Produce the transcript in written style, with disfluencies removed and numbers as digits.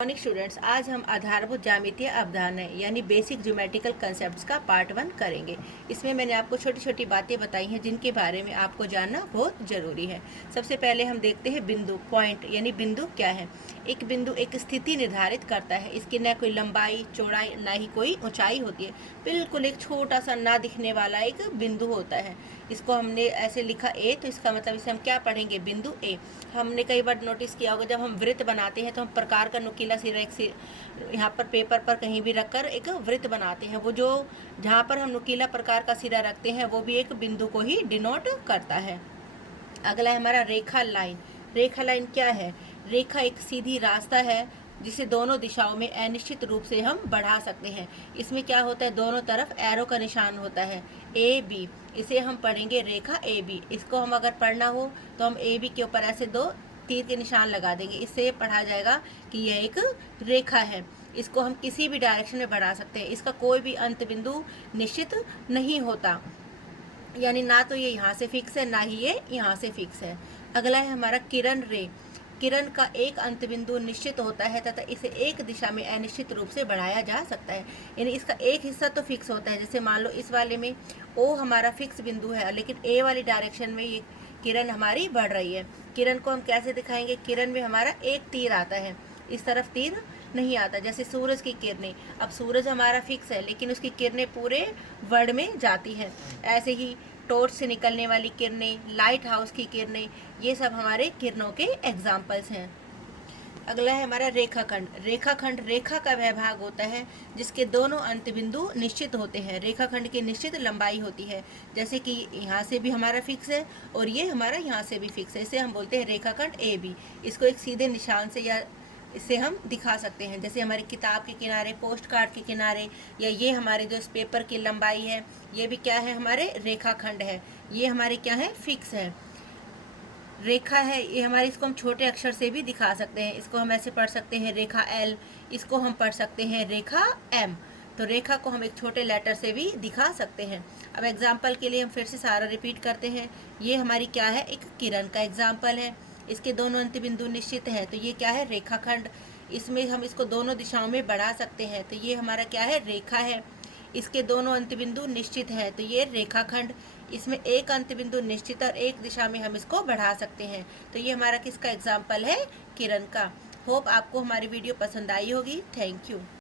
Morning students, आज हम आधारभूत ज्यामितीय अवधारणाएं यानी बेसिक ज्योमेट्रिकल कंसेप्ट्स का पार्ट 1 करेंगे। इसमें मैंने आपको छोटी छोटी बातें बताई हैं जिनके बारे में आपको जानना बहुत ज़रूरी है। सबसे पहले हम देखते हैं बिंदु, पॉइंट यानी बिंदु क्या है। एक बिंदु एक स्थिति निर्धारित करता है। इसकी न कोई लंबाई चौड़ाई ना ही कोई ऊंचाई होती है, बिल्कुल एक छोटा सा ना दिखने वाला एक बिंदु होता है। इसको हमने ऐसे लिखा ए, तो इसका मतलब इसे हम क्या पढ़ेंगे, बिंदु ए। हमने कई बार नोटिस किया होगा, जब हम वृत्त बनाते हैं तो हम प्रकार का नुकीला सिरा एक यहाँ पर पेपर पर कहीं भी रखकर एक वृत्त बनाते हैं। वो जो जहाँ पर हम नुकीला प्रकार का सिरा रखते हैं वो भी एक बिंदु को ही डिनोट करता है। अगला है हमारा रेखा लाइन। रेखा लाइन क्या है? रेखा एक सीधी रास्ता है जिसे दोनों दिशाओं में अनिश्चित रूप से हम बढ़ा सकते हैं। इसमें क्या होता है, दोनों तरफ एरो का निशान होता है, ए बी। इसे हम पढ़ेंगे रेखा ए बी। इसको हम अगर पढ़ना हो तो हम ए बी के ऊपर ऐसे दो तीर के निशान लगा देंगे। इससे पढ़ा जाएगा कि यह एक रेखा है। इसको हम किसी भी डायरेक्शन में बढ़ा सकते हैं। इसका कोई भी अंत बिंदु निश्चित नहीं होता, यानी ना तो ये यहाँ से फिक्स है ना ही ये यहाँ से फिक्स है। अगला है हमारा किरण रे। किरण का एक अंत बिंदु निश्चित होता है तथा इसे एक दिशा में अनिश्चित रूप से बढ़ाया जा सकता है। यानी इसका एक हिस्सा तो फिक्स होता है, जैसे मान लो इस वाले में ओ हमारा फिक्स बिंदु है, लेकिन ए वाली डायरेक्शन में ये किरण हमारी बढ़ रही है। किरण को हम कैसे दिखाएंगे? किरण में हमारा एक तीर आता है, इस तरफ तीर नहीं आता। जैसे सूरज की किरणें, अब सूरज हमारा फिक्स है लेकिन उसकी किरणें पूरे वर्ल्ड में जाती हैं। ऐसे ही टॉर्च से निकलने वाली किरणें, लाइट हाउस की किरणें, ये सब हमारे किरणों के एग्जाम्पल्स हैं। अगला है हमारा रेखाखंड। रेखाखंड रेखा का वह भाग होता है जिसके दोनों अंत बिंदु निश्चित होते हैं। रेखाखंड की निश्चित लंबाई होती है, जैसे कि यहाँ से भी हमारा फिक्स है और ये हमारा यहाँ से भी फिक्स है। इसे हम बोलते हैं रेखाखंड ए बी। इसको एक सीधे निशान से या इसे हम दिखा सकते हैं, जैसे हमारी किताब के किनारे, पोस्ट कार्ड के किनारे, या ये हमारे जो इस पेपर की लंबाई है, ये भी क्या है, हमारे रेखाखंड है। ये हमारे क्या है, फिक्स है, रेखा है ये हमारे। इसको हम छोटे अक्षर से भी दिखा सकते हैं। इसको हम ऐसे पढ़ सकते हैं रेखा एल, इसको हम पढ़ सकते हैं रेखा एम। तो रेखा को हम एक छोटे लेटर से भी दिखा सकते हैं। अब एग्जाम्पल के लिए हम फिर से सारा रिपीट करते हैं। ये हमारी क्या है, एक किरण का एग्जाम्पल है। इसके दोनों अंत बिंदु निश्चित हैं, तो ये क्या है, रेखाखंड। इसमें हम इसको दोनों दिशाओं में बढ़ा सकते हैं, तो ये हमारा क्या है, रेखा है। इसके दोनों अंत बिंदु निश्चित है, तो ये रेखाखंड। इसमें एक अंत बिंदु निश्चित और एक दिशा में हम इसको बढ़ा सकते हैं, तो ये हमारा किसका एग्जाम्पल है, किरण का। होप आपको हमारी वीडियो पसंद आई होगी। Thank you.